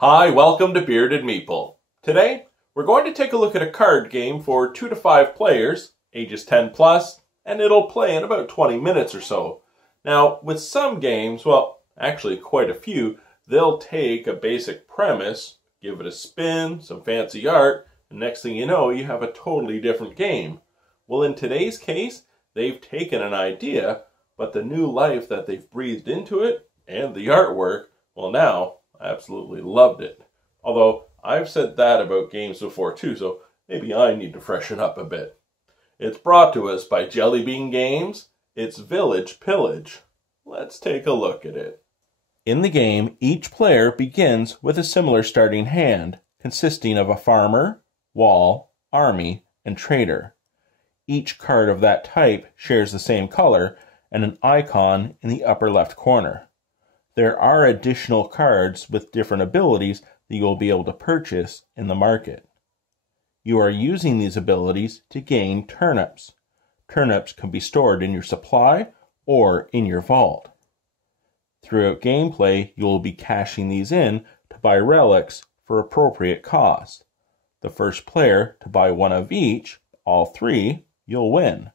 Hi, welcome to Bearded Meeple. Today, we're going to take a look at a card game for 2 to 5 players, ages 10 plus, and it'll play in about 20 minutes or so. Now, with some games, well, actually quite a few, they'll take a basic premise, give it a spin, some fancy art, and next thing you know, you have a totally different game. Well, in today's case, they've taken an idea, but the new life that they've breathed into it, and the artwork, well now, I absolutely loved it. Although, I've said that about games before too, so maybe I need to freshen up a bit. It's brought to us by Jelly Bean Games. It's Village Pillage. Let's take a look at it. In the game, each player begins with a similar starting hand, consisting of a farmer, wall, army, and trader. Each card of that type shares the same color and an icon in the upper left corner. There are additional cards with different abilities that you will be able to purchase in the market. You are using these abilities to gain turnips. Turnips can be stored in your supply or in your vault. Throughout gameplay, you will be cashing these in to buy relics for appropriate cost. The first player to buy one of each, all 3, you'll win.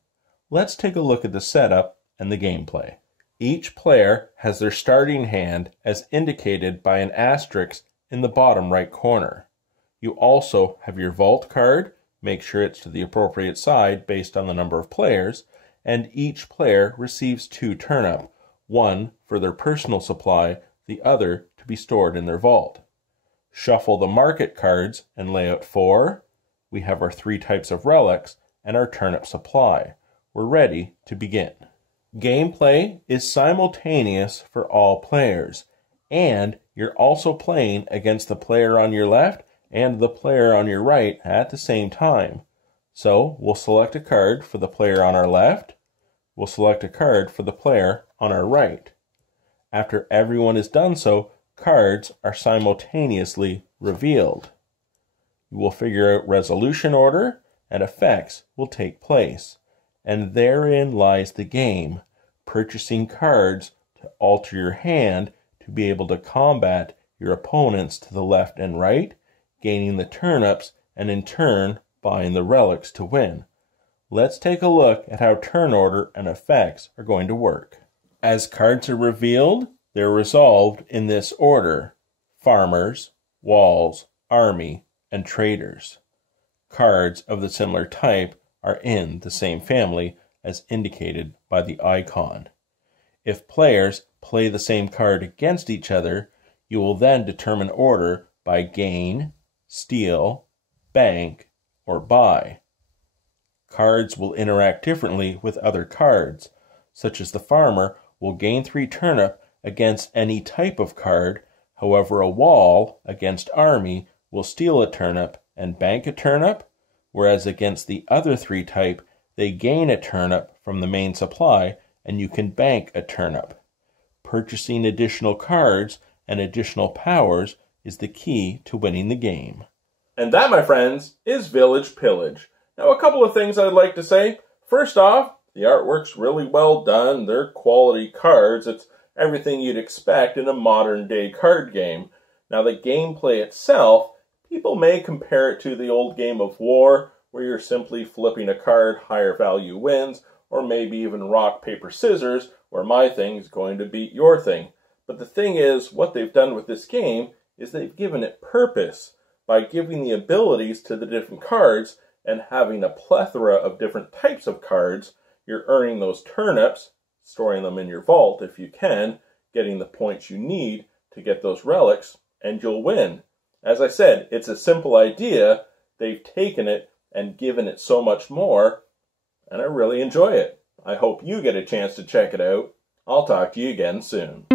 Let's take a look at the setup and the gameplay. Each player has their starting hand as indicated by an asterisk in the bottom right corner. You also have your vault card, make sure it's to the appropriate side based on the number of players, and each player receives 2 turnip, one for their personal supply, the other to be stored in their vault. Shuffle the market cards and lay out 4. We have our 3 types of relics and our turnip supply. We're ready to begin. Gameplay is simultaneous for all players, and you're also playing against the player on your left and the player on your right at the same time. So we'll select a card for the player on our left, we'll select a card for the player on our right. After everyone has done so, cards are simultaneously revealed. You will figure out resolution order, and effects will take place. And therein lies the game, purchasing cards to alter your hand to be able to combat your opponents to the left and right, gaining the turnips, and in turn, buying the relics to win. Let's take a look at how turn order and effects are going to work. As cards are revealed, they're resolved in this order: farmers, walls, army, and traders. Cards of the similar type are in the same family as indicated by the icon. If players play the same card against each other, you will then determine order by gain, steal, bank, or buy. Cards will interact differently with other cards, such as the farmer will gain 3 turnip against any type of card. However, a wall against army will steal a turnip and bank a turnip, whereas against the other 3 type, they gain a turnip from the main supply, and you can bank a turnip. Purchasing additional cards and additional powers is the key to winning the game. And that, my friends, is Village Pillage. Now, a couple of things I'd like to say. First off, the artwork's really well done. They're quality cards. It's everything you'd expect in a modern-day card game. Now, the gameplay itself, people may compare it to the old game of war, where you're simply flipping a card, higher value wins, or maybe even rock, paper, scissors, where my thing's going to beat your thing. But the thing is, what they've done with this game is they've given it purpose by giving the abilities to the different cards and having a plethora of different types of cards. You're earning those turnips, storing them in your vault if you can, getting the points you need to get those relics, and you'll win. As I said, it's a simple idea. They've taken it and given it so much more, and I really enjoy it. I hope you get a chance to check it out. I'll talk to you again soon.